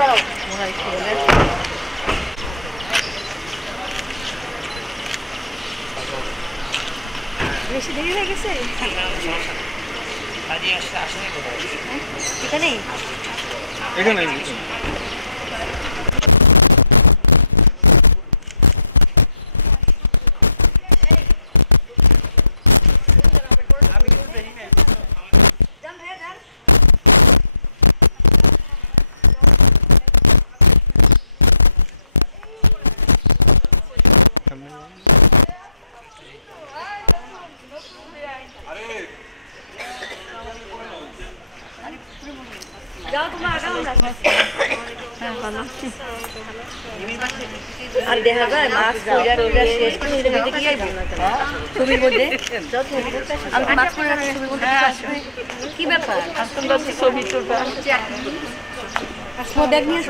দাঁড়াও বেশি দেরি হয়ে গেছে এখানেই এখানে আর দেখা যায় মাছ শেষ করে কি ছবির মধ্যে আমি মাছ পড়ে ছবির মধ্যে আসবে কি ব্যাপার ছবি তুলবে দেখ নিয়ে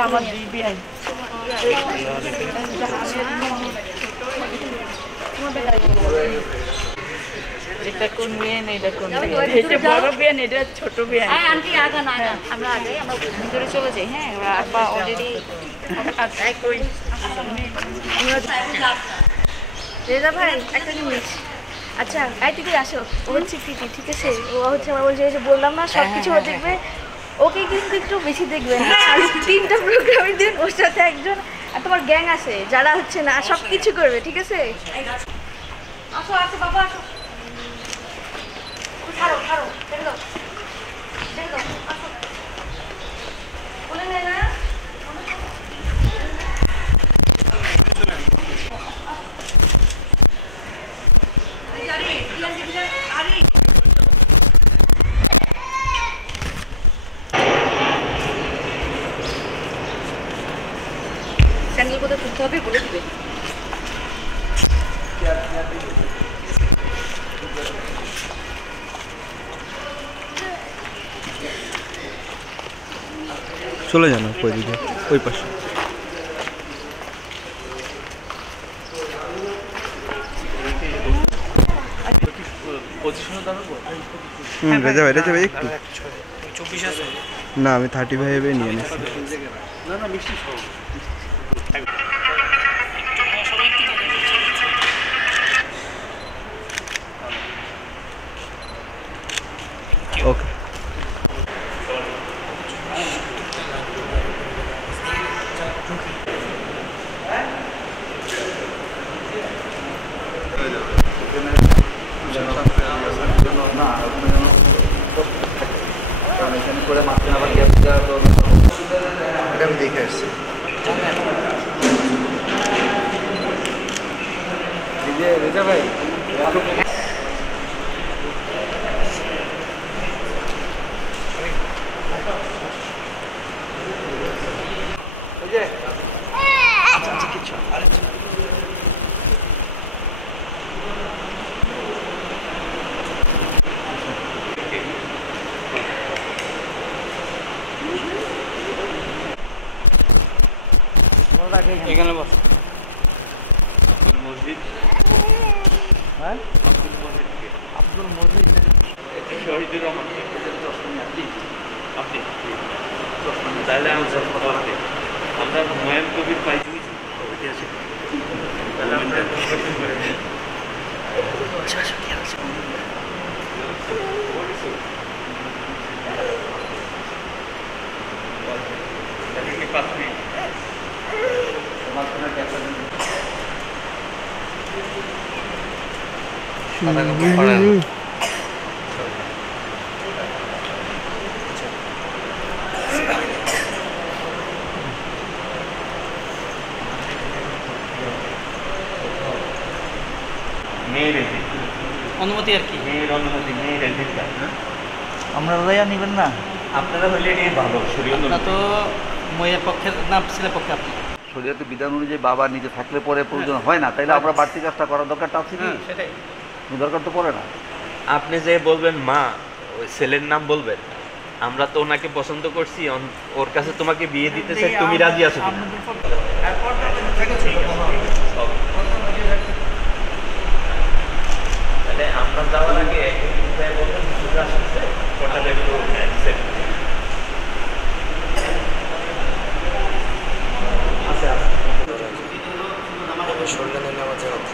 আমার দিবি এটা কোন বিয়ান এটা কোন এটা বড় বিয়ান এটা ছোট বিয়ান হ্যাঁ আন্টি আগা না আমরা আগে আমরা ভিতরে চলে যাই হ্যাঁ ওরা আপা অলরেডি আচ্ছা কই রেজা ভাই একটা জিনিস আচ্ছা এই তুই আসো ও হচ্ছে প্রীতি ঠিক আছে ও হচ্ছে আমার বলছে যে বললাম না সব কিছু ও দেখবে ওকে কিন্তু একটু বেশি দেখবেন আর তিনটা প্রোগ্রামের দিন ওর সাথে একজন আর তোমার গ্যাং আছে যারা হচ্ছে না সব কিছু করবে ঠিক আছে আসো আসো বাবা আসো ছাড়ো ছাড়ো দেখো দেখো আসো বলে নে না চ্যানেল কোথায় তুলতে হবে বলে দিবে চলে যান ওই দিকে ওই পাশে রেজা ভাই একটু না আমি 35 নিয়ে নিচ্ছি ওকে আমি দেখে আসছি রেজা ভাই এখানে বস মসজিদ হ্যাঁ আব্দুল মসজিদ শহীদুর রহমান আপনি তাহলে আমরা হুমায়ুন কবির পাইছি তাহলে আমরা অনুমতি আর কি মেয়ের অনুমতি মেয়ের আমরা লইয়া নেবেন না আপনারা হইলে নিয়ে ভালো শরীয়ত তো মেয়ের পক্ষের না ছেলের পক্ষে আপনি শরীয়তের বিধান অনুযায়ী বাবা নিজে থাকলে পরে প্রয়োজন হয় না তাইলে আমরা বাড়তি কাজটা করার দরকারটা আছে কি সেটাই দরকার তো পড়ে না আপনি যে বলবেন মা, ওই ছেলের নাম বলবেন। আমরা তো ওনাকে পছন্দ করছি, ওর কাছে তোমাকে বিয়ে দিতে চাই, তুমি রাজি আছো কিনা? তাহলে আমরা যাওয়ার আগে একটু বলবেন ওটা একটু accept করুন। সন্ধ্যানের নামাজের অর্থ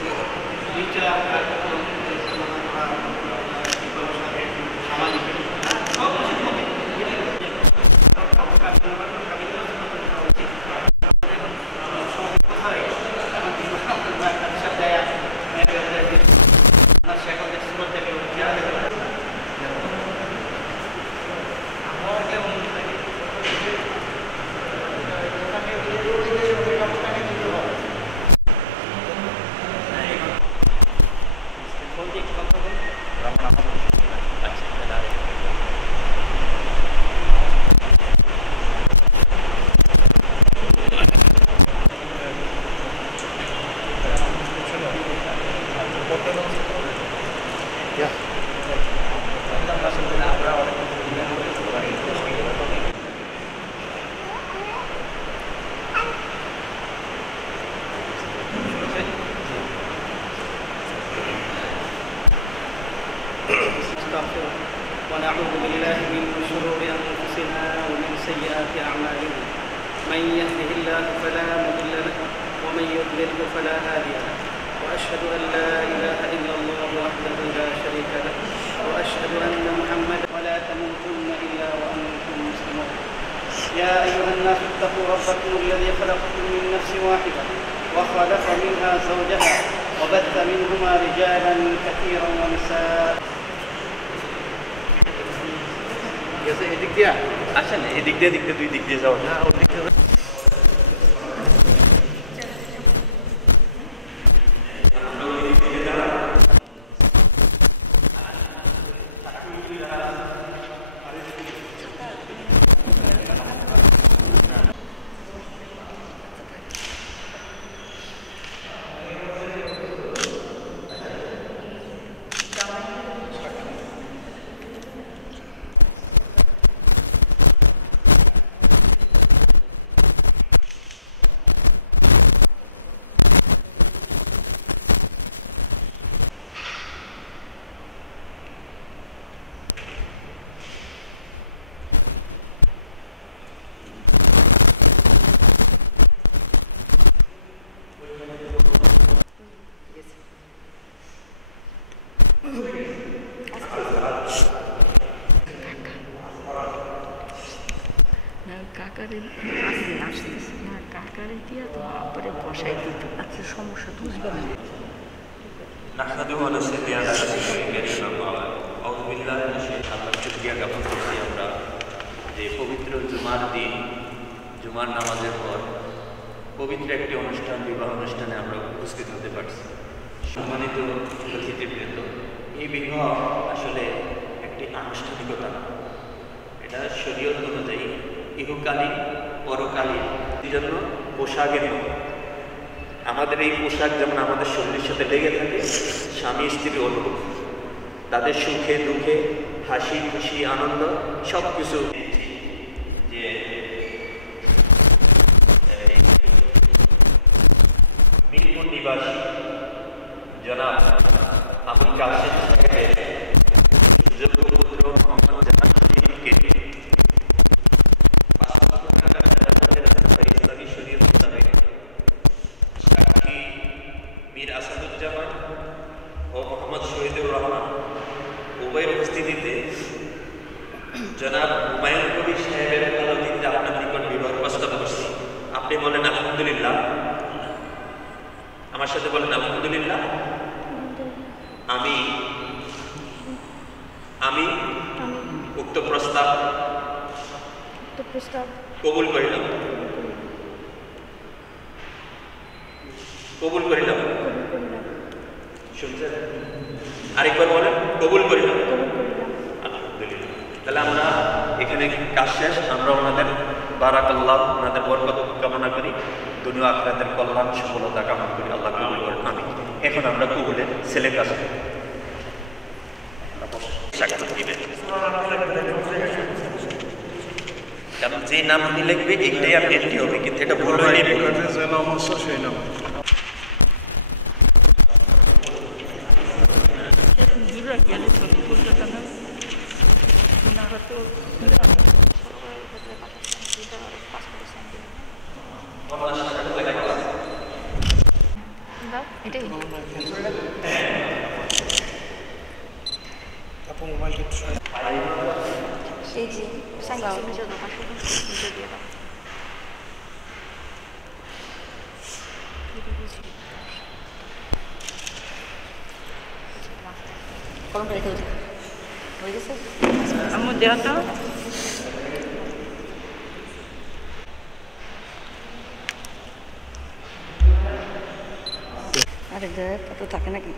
ونعوذ بالله من شرور أنفسنا ومن سيئات أعمالنا من يهده الله فلا مضل له ومن يضلل فلا هادي له وأشهد أن لا إله إلا الله وحده لا شريك له وأشهد أن محمدا ولا تموتن إلا وأنتم مسلمون يا أيها الناس اتقوا ربكم الذي خلقكم من نفس واحدة وخلق منها زوجها وبث منهما رجالا كثيرا ونساء এদিক দিয়ে আসেন, এদিক দিয়ে দুই দিক দিয়ে যাও না, ওর দিক দিয়ে কাকারে আসতেছে না, কাকারে দিয়ে তো আপরে বসাই দিত। আচ্ছা সমস্যা বুঝবে না। نحمده ونصلي على رسوله الكريم أما بعد أعوذ بالله من الشيطان الرجيم শুকরিয়া জ্ঞাপন করছি আমরা যে পবিত্র জুমার দিন, জুমার নামাজের পর পবিত্র একটি অনুষ্ঠান, বিবাহ অনুষ্ঠানে আমরা উপস্থিত হতে পারছি। সম্মানিত অতিথিবৃন্দ, এই বিবাহ আসলে একটি আনুষ্ঠানিকতা না, এটা শরীয়ত অনুযায়ী ইহকালীন পরকালীন জন্য পোশাকের মতো। আমাদের এই পোশাক যেমন আমাদের শরীরের সাথে লেগে থাকে, স্বামী স্ত্রীর অনুভূতি, তাদের সুখে দুঃখে, হাসি খুশি আনন্দ সব কিছু যে মিরপুর নিবাসী জনাব আবুল কাসেম সাহেবের যোগ্য পুত্র মোহাম্মদ জাহান শরীফকে সাক্ষী মীর আসাদুজ্জামান ও মোহাম্মদ শহীদুর রহমান উভয়ের উপস্থিতিতে জনাব হুমায়ুন কবির সাহেবের ওকালতিতে আপনার নিকট বিবাহ প্রস্তাব করছি। আপনি বলেন আলহামদুলিল্লাহ, আমার সাথে বলেন আলহামদুলিল্লাহ। আমি আমি উক্ত প্রস্তাব কবুল করিলাম। কবুল করিলাম। শুনছেন? আরেকবার বলেন, কবুল করিলাম। আলহামদুলিল্লাহ। তাহলে আমরা এখানে কাজ শেষ। আমরা ওনাদের বারাকাল্লাহ, ওনাদের বরকত কামনা করি, দুনিয়া আখিরাতের কল্যাণ সফলতা কামনা করি। আল্লাহ কবুল করেন, আমিন। এখন আমরা কবুলের ছেলের কাছে স্বাক্ষর দিবেন। কারণ যে নাম উনি লিখবে এইটাই আর এন্ট্রি হবে, কিন্তু এটা ভুল হয়ে এটাই সেই যে সিগনেচার দরকার শুধু দিয়ে দাও। কলমটা রেখে দিচ্ছি হয়ে গেছে আমার দেওয়াটা আরে দেখ এত থাকে নাকি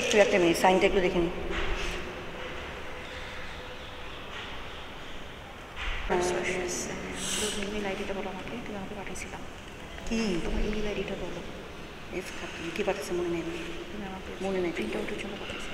একটু একটা মিনিট সাইনটা একটু দেখে নিই। ইমেল আইডিটা বলো আমাকে, তুমি আমাকে পাঠিয়েছিলাম কি তোমার ইমেল আইডিটা বলো। এফ তুমি কী পাঠিয়েছে মনে নেই, তুমি আমাকে মনে নেই প্রিন্ট আউটের জন্য পাঠিয়েছি।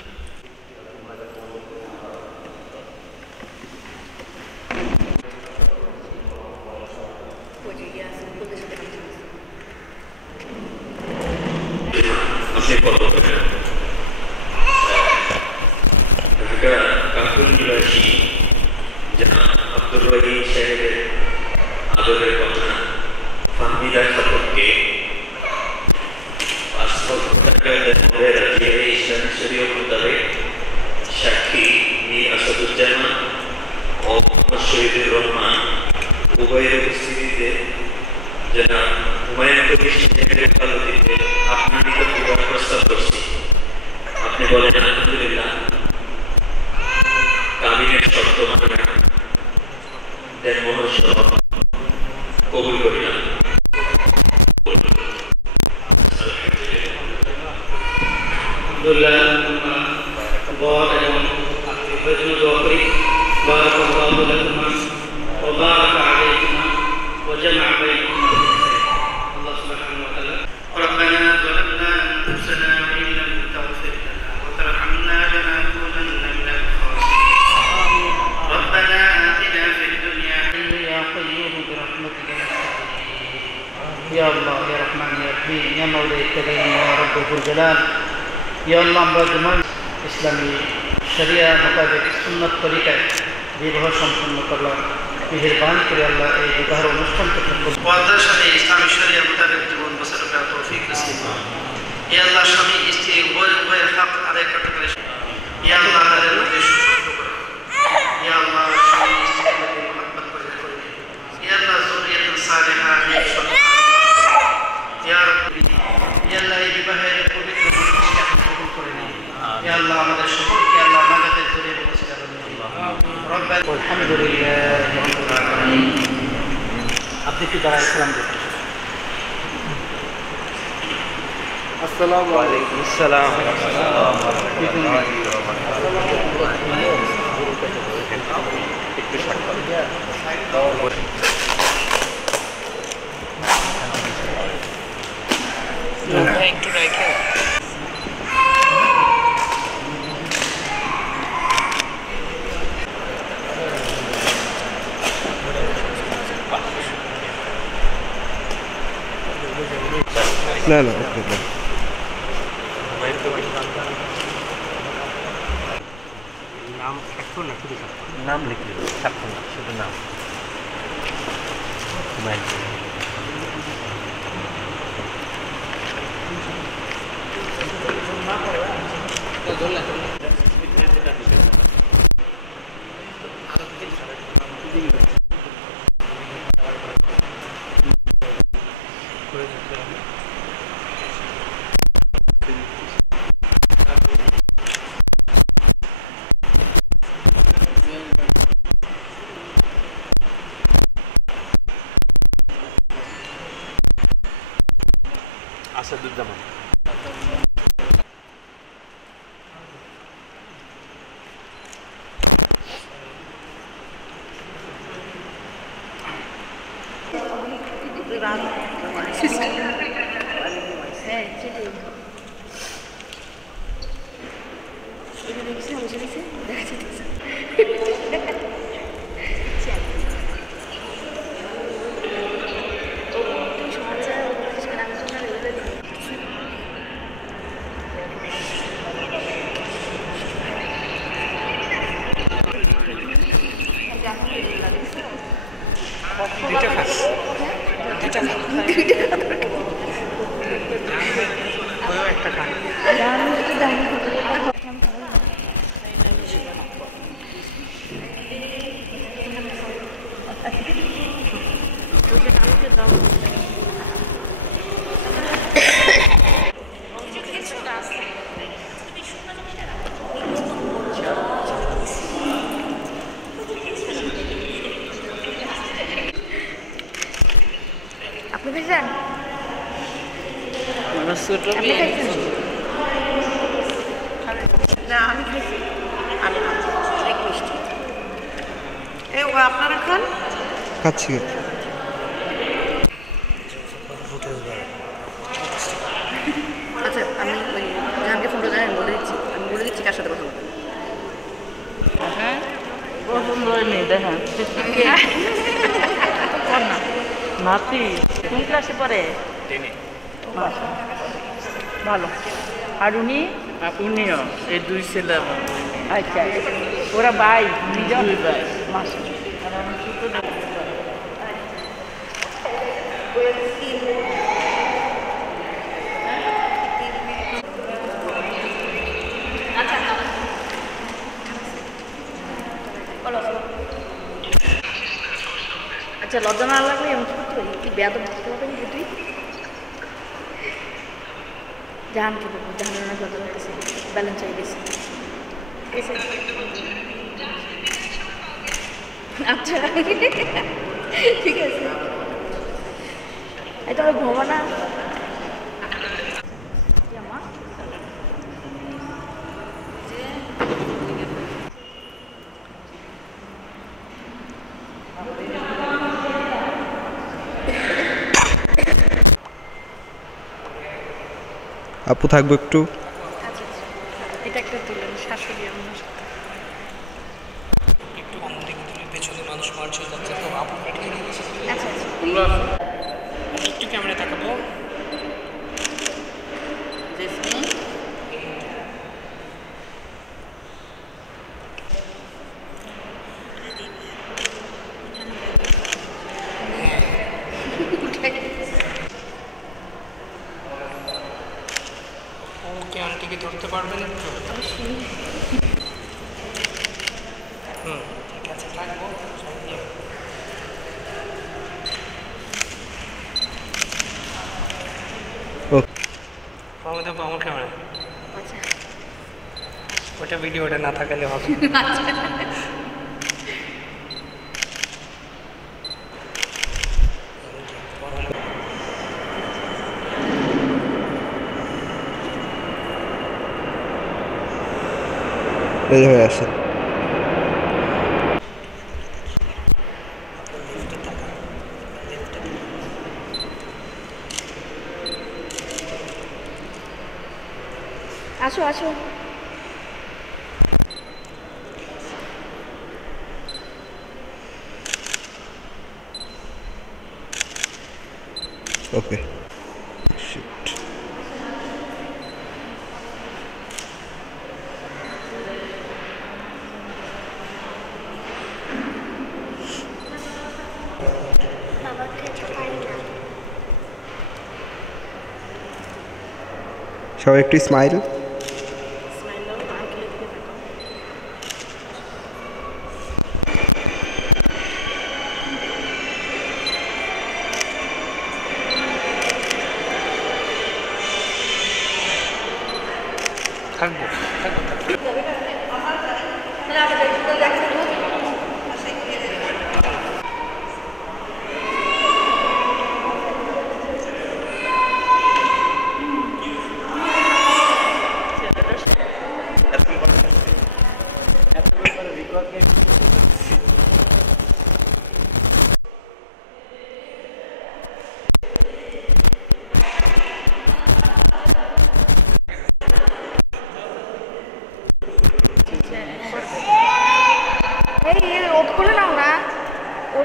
কাকুল নিবাসী জনাব আব্দুর রহিম সাহেবের আদরের কথা ফাহমিদা খাতুনকে 5 লক্ষ টাকা রাজি হয়ে ইসলামী শরীয়ত মোতাবেক সাক্ষী মীর আসাদুজ্জামান ও শহীদুর রহমান উভয়ের উপস্থিতিতে জনাব হুমায়ুন কবির সাহেবের ওকালতিতে আপনার নিকট বিবাহ প্রস্তাব করছি। আপনি বলেন আলহামদুলিল্লাহ। কাবিনের শর্ত মানা দেন মহোৎসব কবুল করিলাম। الله এবং আত্মীয় দোয়া করি بارك الله لكما وبارك عليكما وجمع بينكما الله سبحانه وتعالى ربنا ظلمنا انفسنا وان لم تغفر لنا وترحمنا لنكونن من الخاسرين ربنا آتنا في الدنيا يا قيوم برحمتك يا الله يا رحمن يا رحيم يا مولاي الكريم يا رب ذو الجلال يا الله আমরা জমান ইসলামী শরিয়া মোতাবেক সুন্নাত তরিকায় বিবাহ সম্পন্ন করলাম। মেহেরবান করে আল্লাহ এই বিবাহের অনুষ্ঠানকে পর্দার সাথে ইসলামী শরিয়া মোতাবেক জীবন বছর করার তৌফিক নসিব করুন। ইয়া আল্লাহ স্বামী স্ত্রী উভয়ের হক আদায় করতে পারে। ইয়া আল্লাহ তাদের মধ্যে সুসম্পর্ক করুন। ইয়া আল্লাহ স্বামী স্ত্রীর মধ্যে মহব্বত করে করুন। ইয়া আল্লাহ যুররিয়াতান সালিহা নেক সন্তান। ইয়া রাব্বি ইয়া আল্লাহ এই বিবাহের পবিত্র মজলিসকে কবুল করে নিন। ইয়া আল্লাহ আমাদের সকলকে আল্লাহ নাজাতের জরিয়া পৌঁছে দেবেন। রব্বানা আলহামদুলিল্লাহি রাব্বিল আলামিন। আপনি কি দাঁড়ায় সালাম দেন। আসসালামু আলাইকুম। আসসালাম ওয়া রাহমাতুল্লাহি একটু সাক্ষাৎ একটু রাখেন। না না ওকে না নাম স্বাক্ষর না শুধু স্বাক্ষর? নাম লিখলে স্বাক্ষর না, শুধু নাম। আসাদুজ্জামান। হ্যাঁ সেটাই আপনি খাইছেন? আপনি খাইছেন? না আমি খাইছি, আমি অনেক মিষ্টি। এ ও আপনারা খান? খাচ্ছি। আচ্ছা আমি ওই জাহানকে ফোনটা জানি বলে দিচ্ছি কার সাথে কথা বলবো। হ্যাঁ পছন্দ হয়নি দেখেন নাতি কোন ক্লাসে পড়ে? ভালো। আর উনি? উনিও এই দুই ছেলে আমার। আচ্ছা ওরা ভাই দুইজন? দুই ভাই। মাসে আচ্ছা লজ্জা না লাগলে এমন কি করতে পারি? কি বেয়াদ করতে পারবেন তুই? জাহানকে বলবো, জাহানের অনেক লজ্জা লাগতেছে, ব্যালেন্স চাই গেছে। আচ্ছা ঠিক আছে। এই তোমরা ঘুমো না? আপু থাকবো একটু। এটা একটা তুলেন, শাশুড়ি আমার সাথে। একটু অন্যদিকে তুলে পেছনে মানুষ মার্চ হয়ে যাচ্ছে তো আপু পেটকে নিয়ে গেছে। আচ্ছা আচ্ছা একটু ক্যামেরা তাকাবো। ওকে আন্টিকে ধরতে পারবেন একটু? ঠিক আছে থাকবো। আমার ক্যামেরা ওটা ভিডিওটা না থাকলে হবে। এই হয়ে আসে। আসো আসো। ওকে সবাই একটু স্মাইল। থাকবো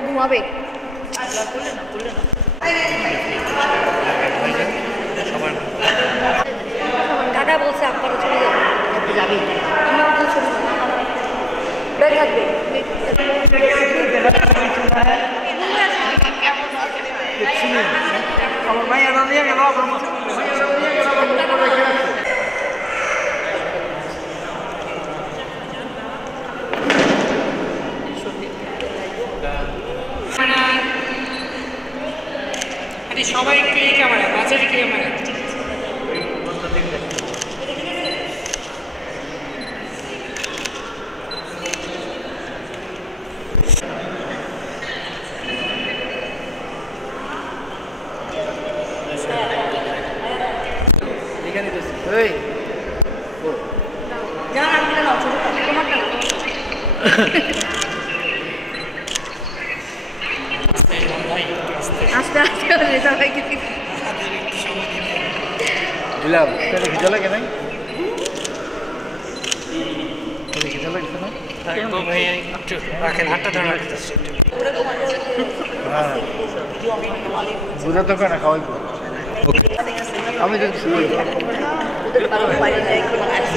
ঘুমাবে। কাকা বলছে আপনারা চলে যাবে, যাবি ব্যাগ থাকবে সবাই একটু এই ক্যামেরা বাজারে ক্যামেরা আস্তে আস্তে রেজা ভাই কি দিলাম তাহলে ভিজা লাগে নাই ভিজা লাগে না ভাই একটু রাখেন হাতটা ধরে রাখতেছি বুঝা তো কেন খাওয়াই আমি যদি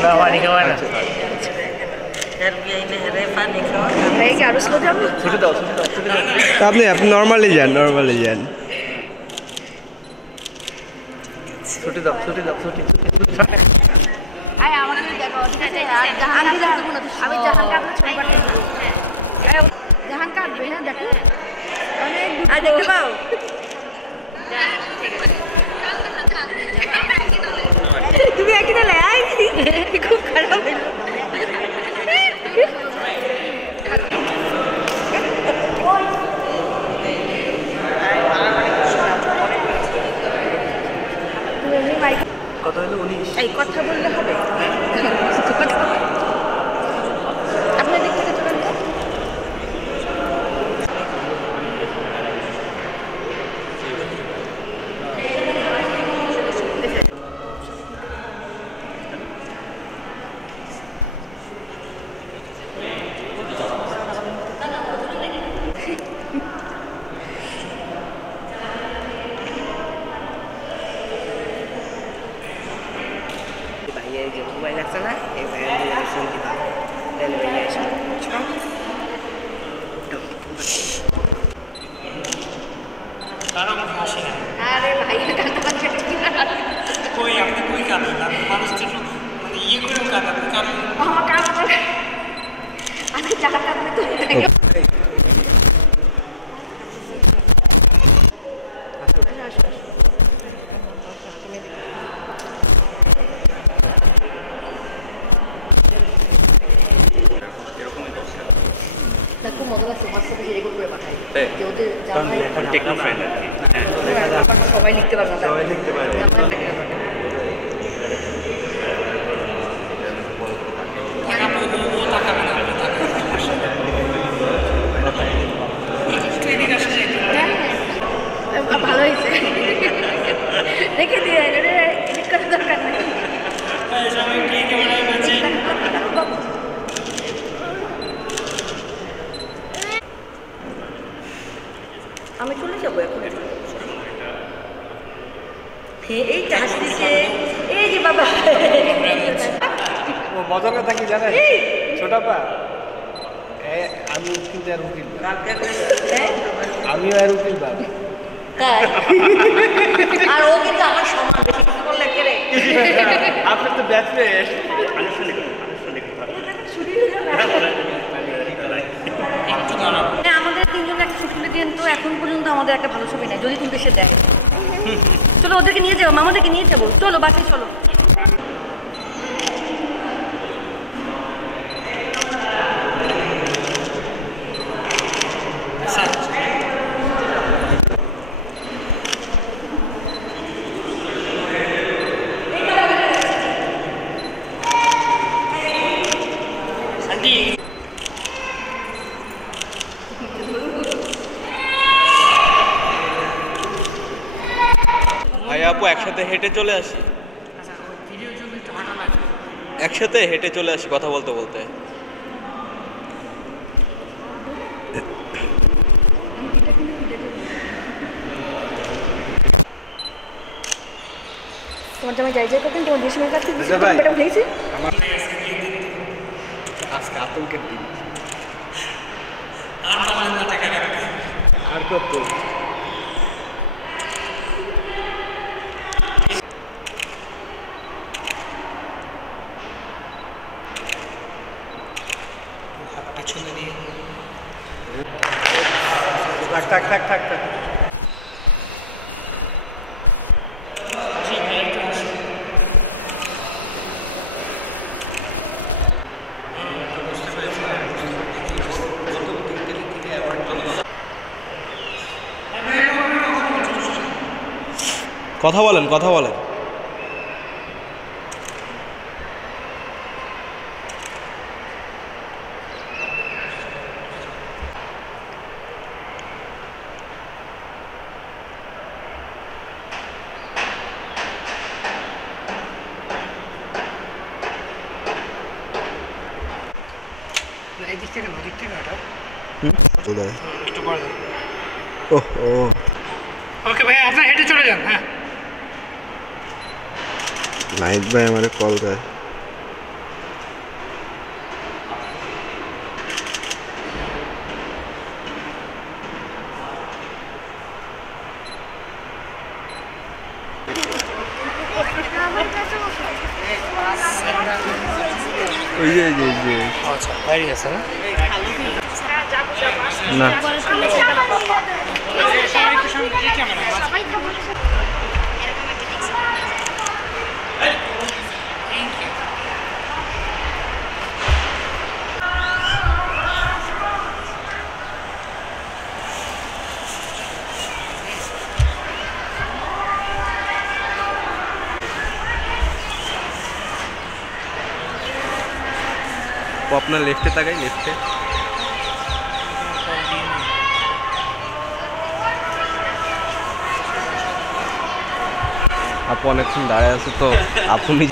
না পানি খাওয়াই না ভাই কি আরো স্লো যাবে ছুটি দাও আপনি নর্মালি যান ছুটি দাও আয় আমাদের দেখো ঠিক আছে আর জাহান আমি জাহানকে আপনার ছবি পাঠিয়ে দেব জাহান কাটবে না দেখো আর দেখতে পাও তুমি একই দিলে আই খুব খারাপ হলো কত হলো 19 এই কথা বললে হবে আপনার দিক থেকে চলেন তো মোবাইল আছে না এই ভাইয়ের ফোন দিবা তাহলে ভাইয়া আসবে তারা আমার হাসি না আরে ভাই কান্না পাচ্ছে কই আপনি কই কাঁদেন আপনি মানুষ থেকে মানে ইয়ে করেও কাঁদেন আপনি কাঁদেন আমার কান্না আমি টাকা কাটবে তো খুব মজা লাগছে হোয়াটসঅ্যাপে রেকর্ড করে পাঠাই যে ওদের টেকনো ফ্রেন্ড সবাই লিখতে পারবে ভালো হয়েছে রেখে দিয়ে এডিট করার দরকার নেই আমি চলে যাবো এখন এই হাসিছে এই যে বাবা ও মজার কথা কি জানেন ছোটাপা আমি কিন্তু আর উকিল আমিও আর উকিল বাবা তাই আর ও কিন্তু আমার সমান বেশি কিছু করলে কে রে আপনার তো ব্যাচমেট আমাদের তিনজন একটা ছুটি দিন তো এখন পর্যন্ত আমাদের একটা ভালো ছবি নেই যদি তুমি সে দেয় চলো ওদেরকে নিয়ে যাবো মামাদেরকে নিয়ে যাবো চলো বাসায় চলো আপু একসাথে হেঁটে চলে আসি একসাথে হেঁটে চলে আসি কথা বলতে বলতে তোমার জামাই যাই যাই করতেন তোমার দেশের কাছে উঠেছি আমার আজকে আতঙ্কের দিন কত পেছনে নিয়ে থাক থাক থাক থাক থাক কথা বলেন কথা বলেন। এদিক থেকে না ওদিক থেকে ওটা একটু পরে যান। ওকে ভাই আপনার হেঁটে চলে যান। হ্যাঁ নাহিদ ভাই আমারে কল দেয়। ওই যে আচ্ছা বাইরে আছে না না আপনার লেফটে তাকাই লেফটে আপু অনেকক্ষণ দাঁড়ায় আছে তো আপনি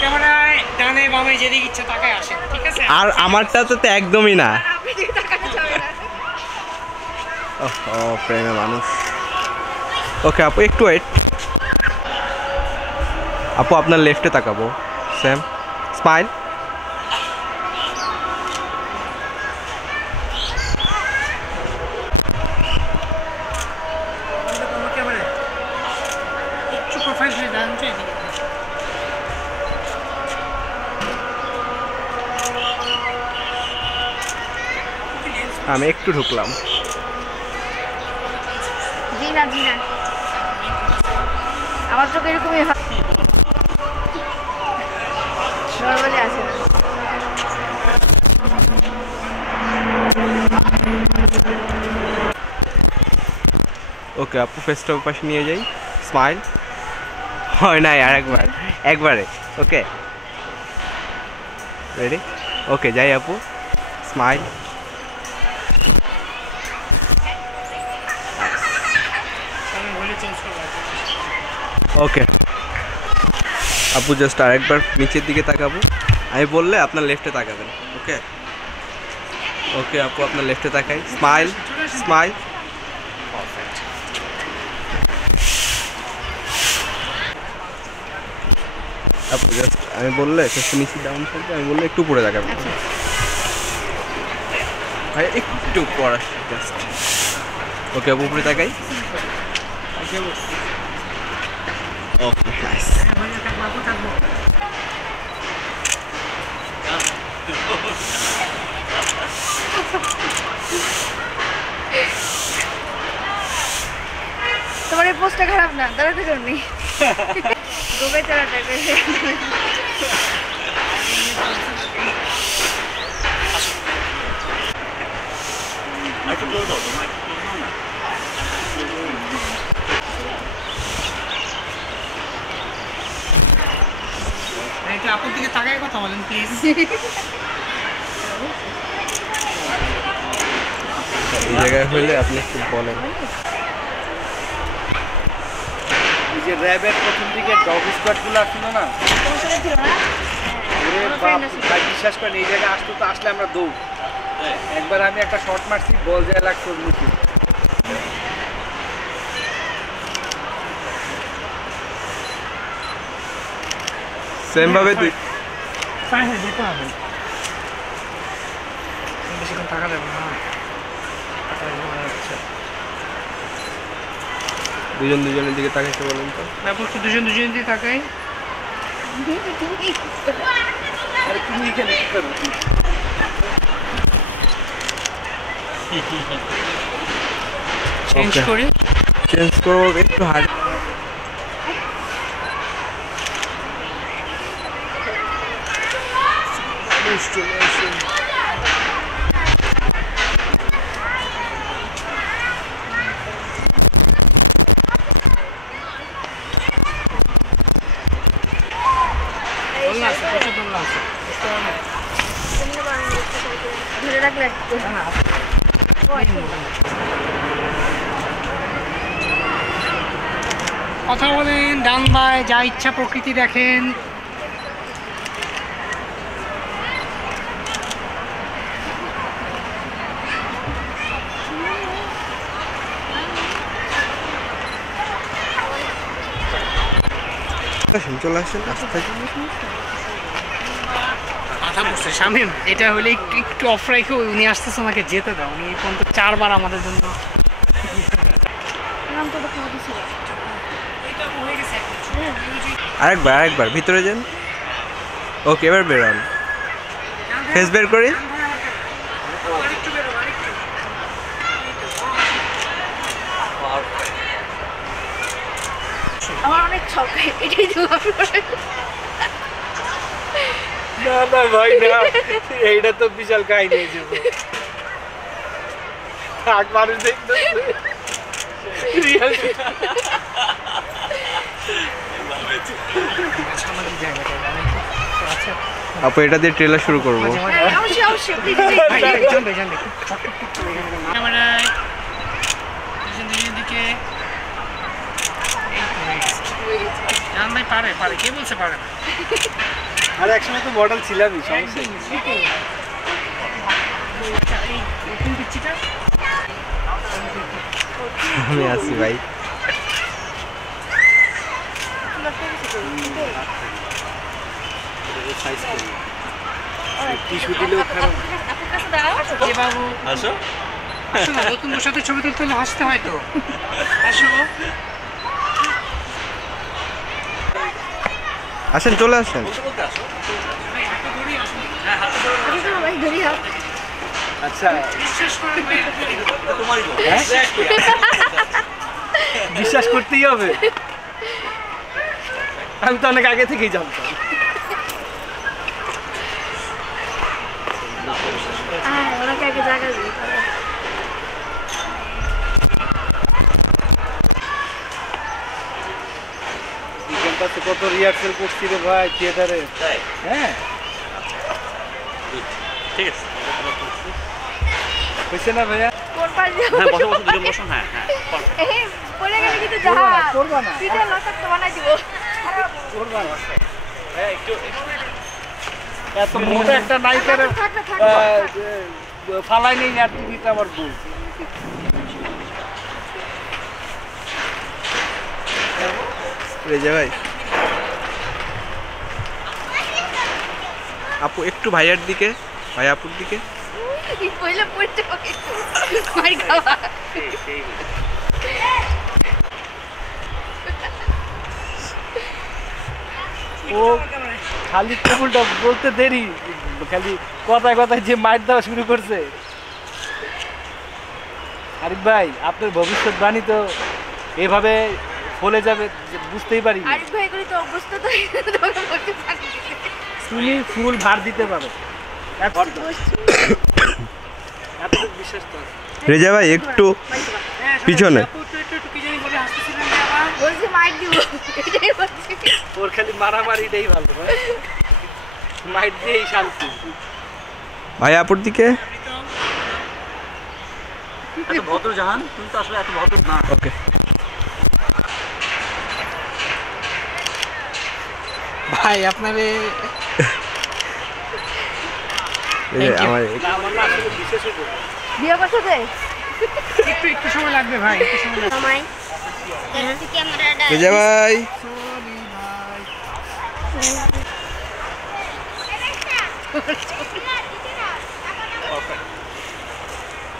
ক্যামেরায় ডানে বামে যেদিকে ইচ্ছা তাকায় আসেন ঠিক আছে আর আমারটা তো একদমই না ও প্রেমে মানুষ ওকে আপু একটু ওয়েট আপু আপনার লেফটে তাকাবো সেম স্মাইল আমি একটু ঢুকলাম জি না আমার চোখ এরকমই নর্মালি আসে না ওকে আপু ফেসটা পাশে নিয়ে যাই স্মাইল হয় নাই আর একবারে ওকে রেডি ওকে যাই আপু স্মাইল ওকে আপু জাস্ট আরেকবার নিচের দিকে তাকাবো আমি বললে আপনার লেফটে তাকাবেন ওকে ওকে আপু আপনার লেফটে তাকাই স্মাইল স্মাইল পারফেক্ট আপু জাস্ট আমি বললে একটু নিচে ডাউন করবে আমি বললে একটু উপরে তাকাবেন ভাই একটু পড়া জাস্ট ওকে আপু উপরে তাকাই ওকে নাইস তোমার এই পোস্টটা খারাপ না দাঁড়াতে জন্যই গোবে চালাতে একটু আপুর দিকে তাকায় কথা বলেন প্লিজ এই জায়গায় হইলে আপনি একটু বলেন এই যে র্যাবের প্রথম দিকে ডগ স্কোয়াডগুলো আসছিল না ভাই বিশ্বাস করেন এই জায়গায় আসলে আমরা দৌড় একবার আমি একটা শট মারছি বল যায় লাগতো মুখে সেম ভাবে দুই হ্যাঁ যেতে হবে বেশিক্ষণ টাকা দেবো না দুজন দুজনের দিকে তাকাইতে বলেন তো। আপু একটু দুজন দুজনের দিকে তাকাই। আরে তুমি এখানে কি করো? চেঞ্জ করি, চেঞ্জ করবো একটু হার্ড। ধরে রাখলে কথা বলেন, ডান বাই যা ইচ্ছা প্রকৃতি দেখেন। চলে আসেন আস্তে থেকে। কথা বলছে শামীম, এটা হলে একটু একটু অফ রেখে উনি আসতেছে, ওনাকে যেতে দাও। উনি এই পর্যন্ত 4 বার আমাদের জন্য আরেকবার ভিতরে যান। ওকে, এবার বেরোন। ফেস বের করি। আমার অনেক শখ, এটাই তো না না ভাই না, এইটা তো বিশাল কাহিনী হয়েছে। থাক মানুষ দেখতেছে। আপু এটা দিয়ে ট্রেলার শুরু করবো। অবশ্যই অবশ্যই প্লিজ ক্যামেরায় দুজন দুজনের দিকে। জান ভাই পারে পারে, কে বলছে পারে না? আর একসময় তো মডেল ছিলামই, সমস্যা নেই। আমি আছি ভাই। টিস্যু দিলেও খারাপ। বাবু আসো, নতুন সাথে ছবি তুলতে হলে হাসতে হয় তো। আসো, আসেন, চলে আসেন। আচ্ছা, বিশ্বাস করতেই হবে। আমি তো অনেক আগে থেকেই জানতাম। ওনাকে আগে জায়গা দিই। কত রিহার্সেল করছি রে ভাই থিয়েটারে। হ্যাঁ ঠিক আছে, হয়েছে না ভাইয়া? কোন পাশ দিয়ে হ্যাঁ বসো বসো, দুজন বসো। হ্যাঁ হ্যাঁ, এই পড়ে গেলে কিন্তু যা করবা না, পিঠে লটক তো বানাই দিব। করবা না ভাইয়া। একটু এত মোটা একটা নায়িকার ফালাই নেই আর টিভিটা আমার ভুল। রেজা ভাই, আপু একটু ভাইয়ার দিকে, ভাই আপুর দিকে। পয়লা পড়তে হবে মার খাওয়া। ও খালি টেবিলটা বলতে দেরি, খালি কথায় কথায় যে মাইট দেওয়া শুরু করছে। আরিফ ভাই, আপনার ভবিষ্যৎবাণী তো এভাবে ফলে যাবে বুঝতেই পারি। আরিফ ভাই করে তো অবস্থা তো তোকে বলতে পারি। তুমি ফুল ভার দিতে পারো, বিশ্বাস তো। রেজা ভাই একটু পিছনে। বলছি মাইট দিব, এটাই বলছি। ওর খালি মারামারিটাই ভালো, মাইট দিয়েই শান্তি। ভাই আপুর দিকে। এত ভদ্র জাহান, তুমি তো আসলে এত ভদ্র না। ওকে, ভাই আপনারে আমার বিয়ে করতে দে, একটু একটু সময় লাগবে ভাই, একটু সময় লাগবে। সময় রেজা ভাই।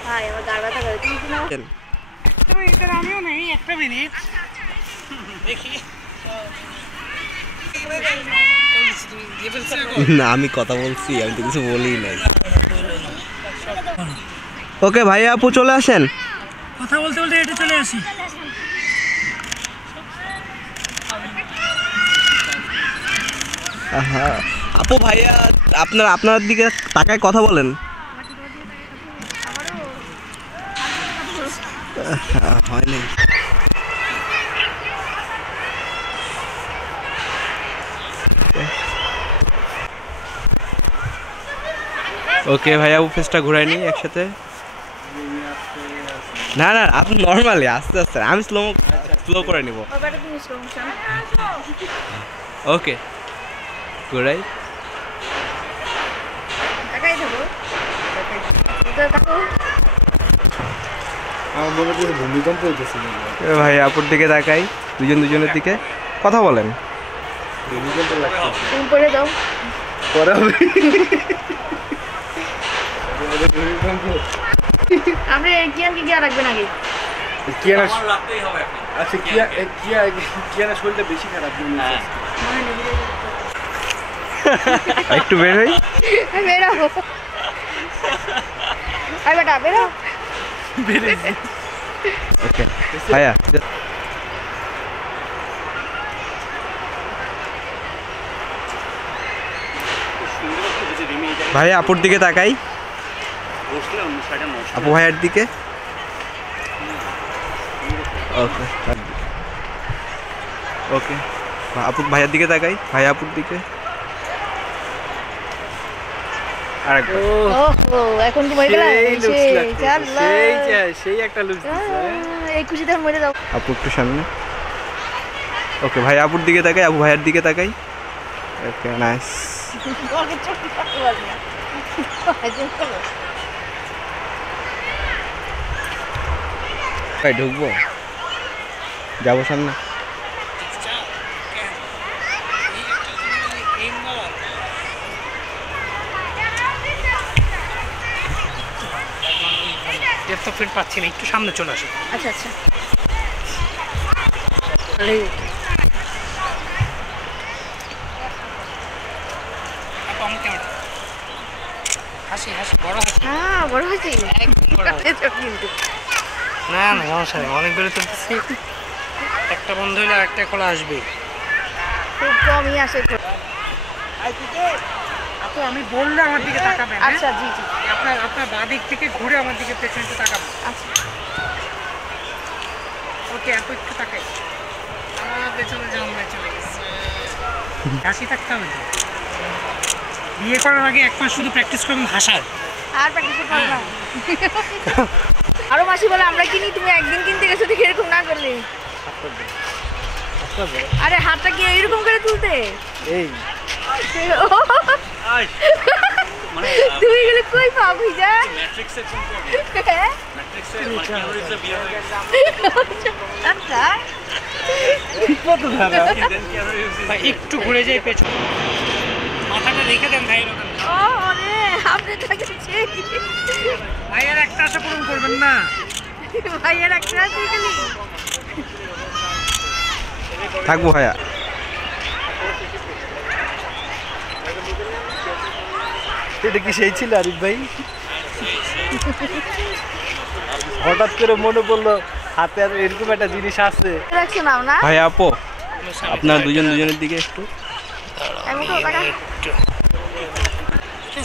ভাই আমার গাড় ব্যথা করে, তুমি কি নাও? আমিও নেই, একটা মিনিট। না আমি কথা বলছি, আমি তো কিছু বলি নাই। ওকে ভাইয়া আপু চলে আসেন। কথা বলতে বলতে এটা চলে আসি। আপু ভাইয়া আপনার দিকে তাকায় কথা বলেন। হয়নি। ওকে ভাইয়া আপু ফেসটা ঘুরাই নি একসাথে। না না আপনি নর্মালি আস্তে আস্তে, আমি স্লো করে নিব। ওকে ঘুরাই। ভূমিকম্প হইতেছে ভাই আপুর দিকে তাকাই, দুজনের দিকে কথা বলেন। আপনি কিয়ানকে গিয়া রাখবেন আগে। আচ্ছা কিয়ানা শরীরটা বেশি খারাপ। একটু বের হই। বেরো আই বেটা বেরো। ওকে ভাইয়া ভাইয়া আপুর দিকে তাকাই, আপু ভাইয়ার দিকে। ওকে ওকে আপু ভাইয়ার দিকে তাকাই, ভাইয়া আপুর দিকে। এখন কি মরে গেলা? সেই একটা লুক এই খুশিতে মরে যাও। আপু একটু সামনে। ওকে ভাই আপুর দিকে তাকাই, আপু ভাইয়ার দিকে তাকাই। Okay nice. ভাই ঢুকবো, যাবো সামনে। তো ফিট পাচ্ছি না, একটু সামনে চলে আসো। আচ্ছা আচ্ছা হাসি হাসি বড় হাসি। হ্যাঁ বড় হাসি। না না সমস্যা নেই, অনেকগুলো তুলতেছি। একটা বন্ধ হইলে একটা খোলা আসবে। খুব কমই আসে। আপু আমি বললে আমার দিকে তাকাবেন। আচ্ছা জি জি। আপনার বাঁ দিক থেকে ঘুরে আমার দিকে পেছনে তাকাবেন। আচ্ছা ওকে আপু একটু তাকাই। আমার পেছনে জানলা চলে গেছে। হাসি থাকতে হবে তো। বিয়ে করার আগে 1 মাস শুধু প্র্যাকটিস করবেন হাসার। আর প্র্যাকটিস করব না। আরো মাসি বলে আমরা কিনি, তুমি একদিন কিনতে গেছো দেখে এরকম না করলে। আরে হাতটা কি এরকম করে তুলতে? এই তুমি গেলে কই পাবি যা? ম্যাট্রিক্সে চিনতে হবে। ম্যাট্রিক্সে মার্কিউরিতে বিয়ে হয়ে গেছে। আচ্ছা কত ধারা ভাই, একটু ঘুরে যাই পেছনে, মাথাটা রেখে দেন ভাই। ও আরে আপনি তাকে চেক ভাইয়ের একটা আশা পূরণ করবেন না। ভাইয়ের একটা আছে খালি। থাকবো ভাইয়া। এটা কি সেই ছিল আরিফ ভাই? হঠাৎ করে মনে পড়লো হাতে আর এরকম একটা জিনিস আছে। ভাই আপু আপনার দুজনের দিকে একটু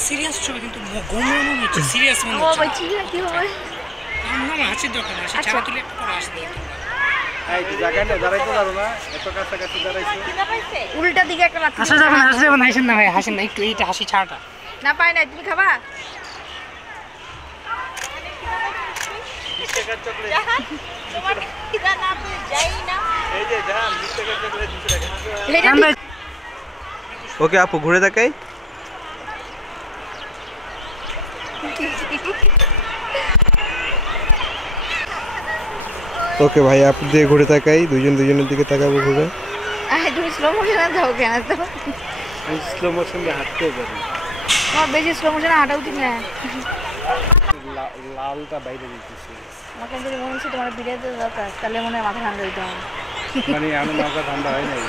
সিরিয়াস ছবি, কিন্তু গোমরা মনে হচ্ছে সিরিয়াস মনে হচ্ছে। ও ভাই ঠিক আছে কি হবে? না হাসির দরকার না, হাসি ছাড়া তুলে একটু পরে হাসি দিই। এই জায়গাটা দাঁড়াইতে পারো না, এত কাছাকাছি দাঁড়াইছো। উল্টা দিকে একটা লাথি। হাসা যাবে না, হাসেন না ভাই, হাসেন না, একটু এইটা হাসি ছাড়াটা। না পাই না, তুমি খাবা? ওকে আপু ঘুরে দেখাই। ওকে ভাই আপু দিয়ে ঘুরে তাকাই, দুজনের দিকে তাকাবো ঘুরে। তুমি স্লো মোশনে যাও কেন? তো আমি স্লো মোশনে হাঁটতেও পারি। তোমার বেশি স্লো মোশনে হাঁটা উচিত না। লালটা বাইরে দিতেছি। আমাকে যদি মনে হচ্ছে তোমার বিড়াতে দরকার, তাহলে মনে হয় মাথা ঠান্ডা দিতে হবে। মানে আমি নৌকা ঠান্ডা হয় নাই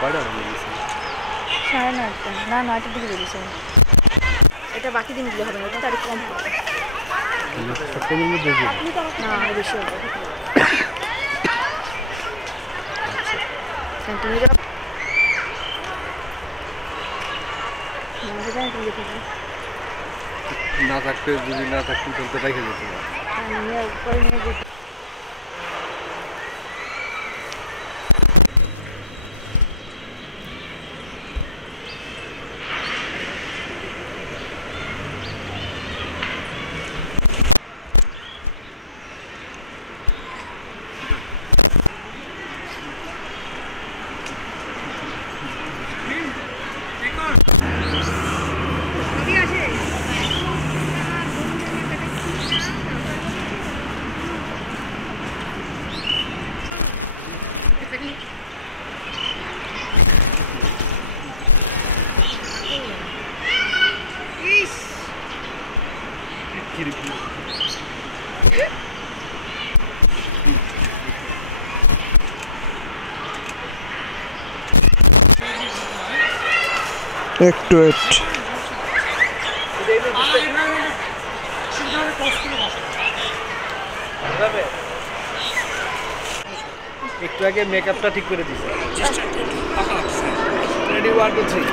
কয়টা হয়ে গেছে 9:30 না 9টার দিকে বেরিয়েছে এটা বাকি দিনগুলো হবে না তারিখ কম হবে সপ্তাহের মধ্যে না আরো বেশি হবে তুমি যা না থাকতে যদি না থাকতে চলতে রেখে যেতে একটু একটু আগে মেকআপটা ঠিক করে দিছে রেডি 1 2 3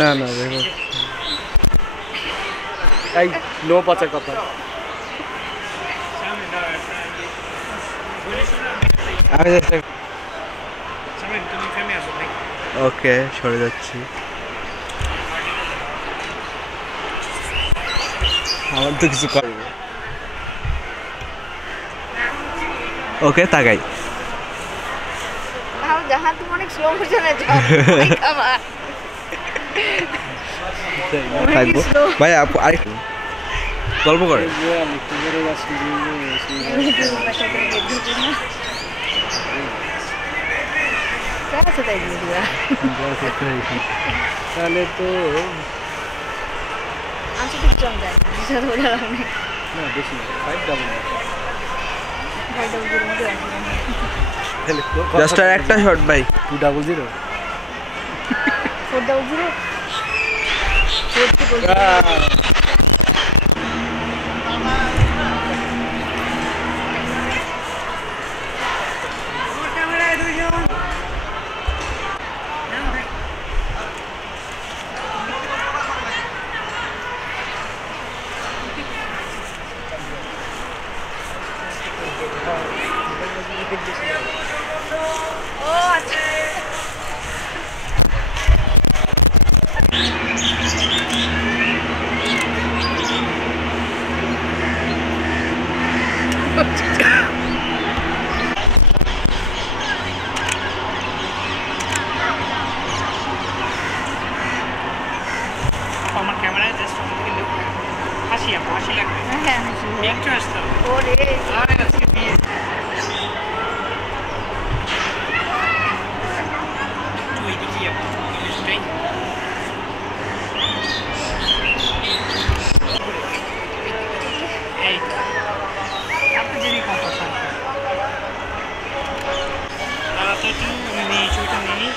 না না দেখো এই নো পাচার কথা ওকে সরে যাচ্ছি আমার তো কিছু করে ওকে তাকাই जहाँ तुम अनेक स्लो मोशन है থাকবো ভাই আপু আরেকটু গল্প করে তাহলে তো আচ্ছা ঠিক চল যায় না বেশি না 5 ডাবল জাস্ট আর একটা শট ভাই 200 400 আমার ক্যামেরায় জাস্ট আমাদেরকে দেখো হাসি লাগবে হ্যাঁ একটু আসতে হবে ওরে আরে আজকে বিয়ে তুই কি আপু ইংলিশটাই এই আপনি যিনি কথা শুনছেন দাদা তো একটু নেই ছবিটা নেই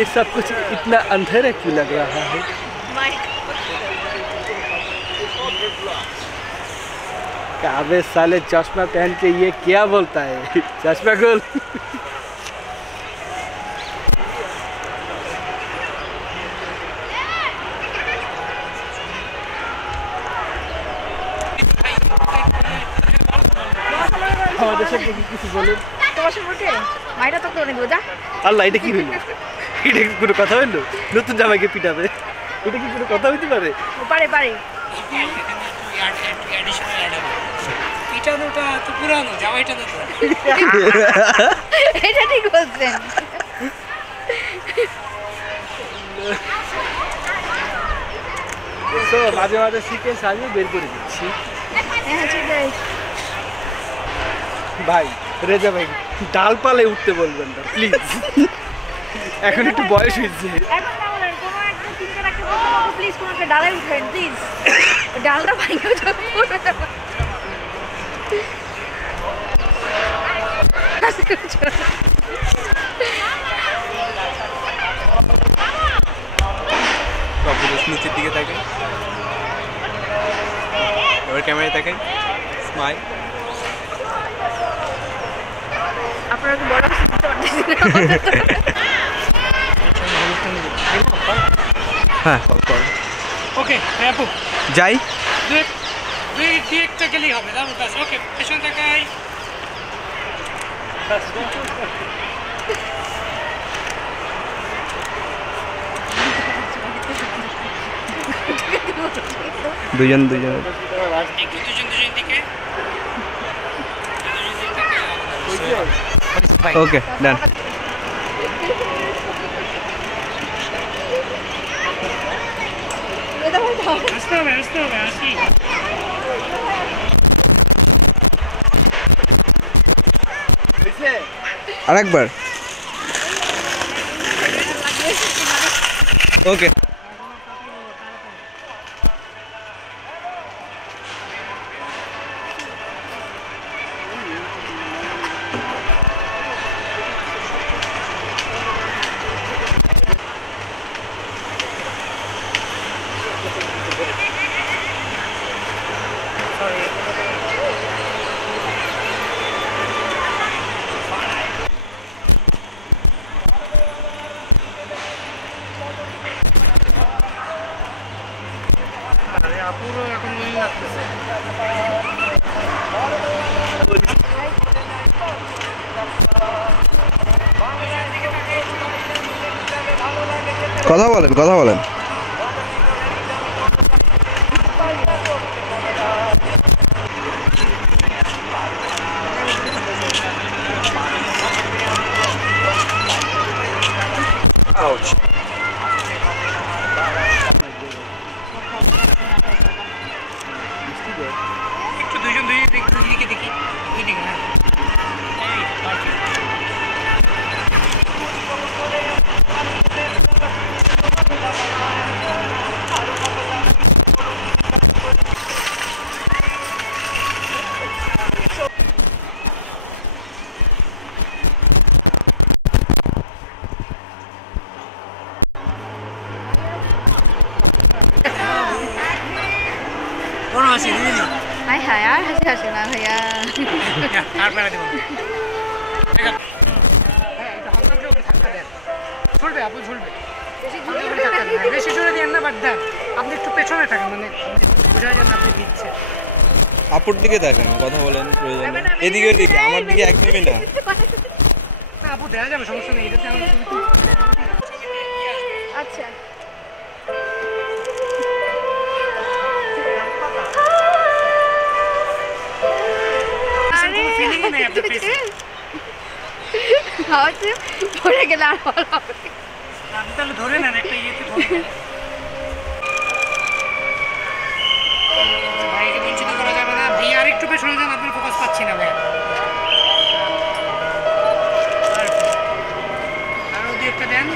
ये सब कुछ इतना अंधेरा क्यों लग रहा है काबे साले चश्मा पहन के ये क्या बोलता है चश्मा खोल আমাদের সাথে কিছু বলুন তোমার সামনে মাইটা তো করে দেবো যা আল্লাহ এটা কি হইলো এটা কি কোনো কথা হইলো নতুন জামাইকে পিটাবে এটা কি কোনো কথা হইতে পারে পারে পারে পিটানোটা তো পুরানো জামাইটা তো এটা ঠিক বলছেন তো মাঝে মাঝে সিকোয়েন্স আমি বের করে দিচ্ছি হ্যাঁ সেটাই ভাই রেজা ভাই ডালপালে উঠতে বলবেন না প্লিজ। এখন একটু বয়স হয়েছে। এখন না বলেন কোনো একটা তিনটা রাখতে বলতে প্লিজ কোনো একটা ডালে উঠেন প্লিজ। ডালটা ভাঙা যাবে নিচের দিকে তাকাই, ওর ক্যামেরায় তাকাই, স্মাইল। আপনারা কি বড় কিছু দিতে পারতেছেন? হ্যাঁ কল কর। ওকে আপু যাই, দুই একটা গেলেই হবে দাম বাস। ওকে পেছন তাকাই। দুজন একটু দুজন দিকে ওকে ডান। আসতে হবে আসি। আরেকবার ওকে। আপুরও এখন মনে লাগতেছে। কথা বলেন। Ouch. একটু দুজন দুই দিকে দেখি, দুই দিকে। হ্যাঁ এই পারফেক্ট। কোনো আসি দিদি হাই হাই আর হাসি হাসে না ভাইয়া। আর বেড়া দেবো চলবে, আপু চলবে, বেশি জোরে দিয়ে না। বাট দেন আপনি একটু পেছনে থাকেন, মানে বোঝা যায় না আপনি দিচ্ছেন। আপুর দিকে তাকান, কথা বলেন প্রয়োজন। এদিকে আমার দিকে একদমই না। আপু দেওয়া যাবে, সমস্যা নেই। এটাতে আমার আচ্ছা ফিলিংই নেই আপনার ফেসে। হচ্ছে পড়ে গেলে আর ভালো হবে। আপনি তাহলে ধরে নেন একটা ইয়েতে ধরে। ভাইকে বঞ্চিত করা যাবে না। ভাই আর একটু পেছনে যান, আপনার ফোকাস পাচ্ছি না ভাই। আরো দিয়ে একটা দেন।